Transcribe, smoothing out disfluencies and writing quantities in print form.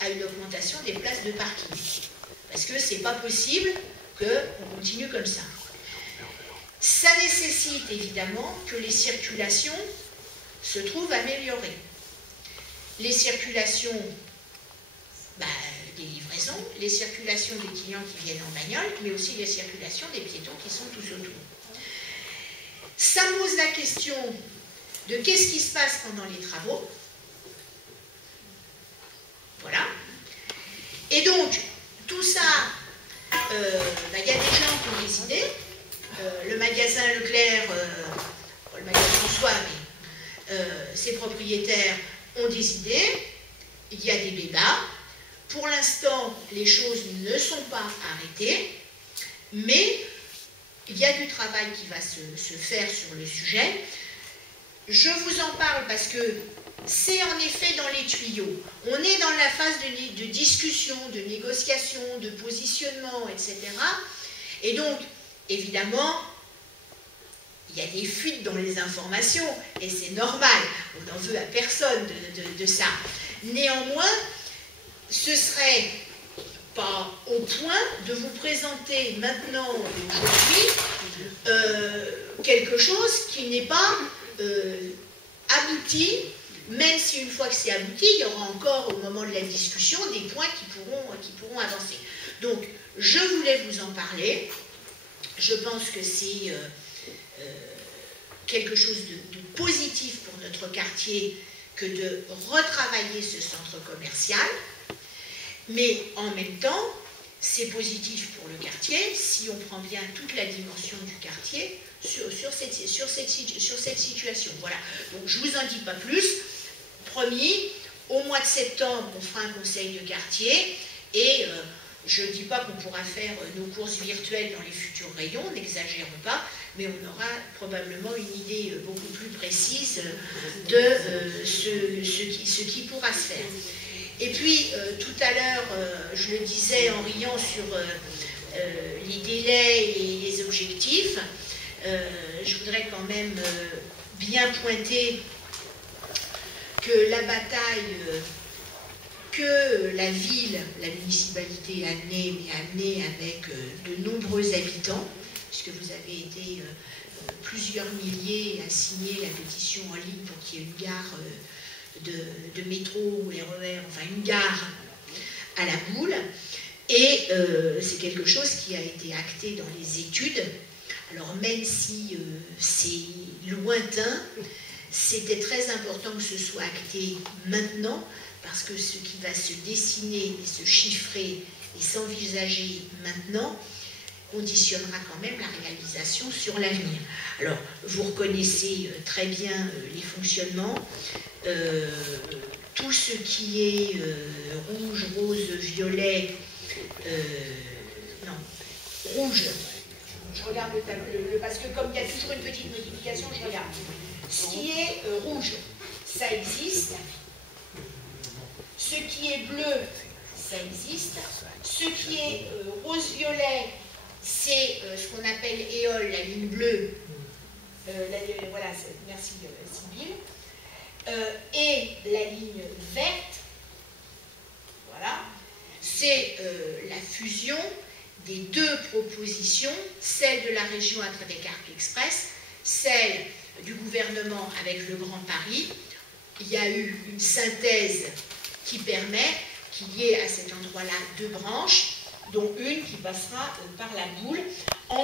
à une augmentation des places de parking. Parce que c'est pas possible qu'on continue comme ça. Ça nécessite évidemment que les circulations se trouvent améliorées. Les circulations des livraisons, les circulations des clients qui viennent en bagnole, mais aussi les circulations des piétons qui sont tous autour. Ça pose la question de qu'est-ce qui se passe pendant les travaux. Voilà. Et donc, tout ça, y a des gens qui ont des idées. Le magasin Leclerc, pas le magasin en soi, mais ses propriétaires ont des idées. Il y a des débats. Pour l'instant, les choses ne sont pas arrêtées, mais il y a du travail qui va se faire sur le sujet. Je vous en parle parce que c'est en effet dans les tuyaux. On est dans la phase de discussion, de négociation, de positionnement, etc. Et donc, évidemment, il y a des fuites dans les informations, et c'est normal, on n'en veut à personne de ça. Néanmoins, ce serait pas au point de vous présenter maintenant, aujourd'hui, quelque chose qui n'est pas abouti, même si une fois que c'est abouti, il y aura encore au moment de la discussion des points qui pourront avancer. Donc, je voulais vous en parler. Je pense que c'est quelque chose de positif pour notre quartier que de retravailler ce centre commercial. Mais en même temps, c'est positif pour le quartier si on prend bien toute la dimension du quartier sur cette situation. Voilà. Donc je ne vous en dis pas plus. Promis, au mois de septembre, on fera un conseil de quartier et je ne dis pas qu'on pourra faire nos courses virtuelles dans les futurs rayons, n'exagérons pas, mais on aura probablement une idée beaucoup plus précise de ce qui pourra se faire. Et puis, tout à l'heure, je le disais en riant sur les délais et les objectifs, je voudrais quand même bien pointer que la bataille que la ville, la municipalité a menée avec de nombreux habitants, puisque vous avez été plusieurs milliers à signer la pétition en ligne pour qu'il y ait une gare de métro ou RER, enfin une gare à la boule, et c'est quelque chose qui a été acté dans les études. Alors même si c'est lointain, c'était très important que ce soit acté maintenant, parce que ce qui va se dessiner et se chiffrer et s'envisager maintenant conditionnera quand même la réalisation sur l'avenir. Alors, vous reconnaissez très bien les fonctionnements. Tout ce qui est rouge, rose, violet, non, rouge, je regarde le tableau, parce que comme il y a toujours une petite modification, je regarde. Ce qui est rouge, ça existe. Ce qui est bleu, ça existe. Ce qui est rose-violet, c'est ce qu'on appelle éole, la ligne bleue. Voilà, merci Sybille. Et la ligne verte, voilà, c'est la fusion des deux propositions, celle de la région à travers Arc Express, celle du gouvernement avec le Grand Paris. Il y a eu une synthèse qui permet qu'il y ait à cet endroit-là deux branches, dont une qui passera par la boule. En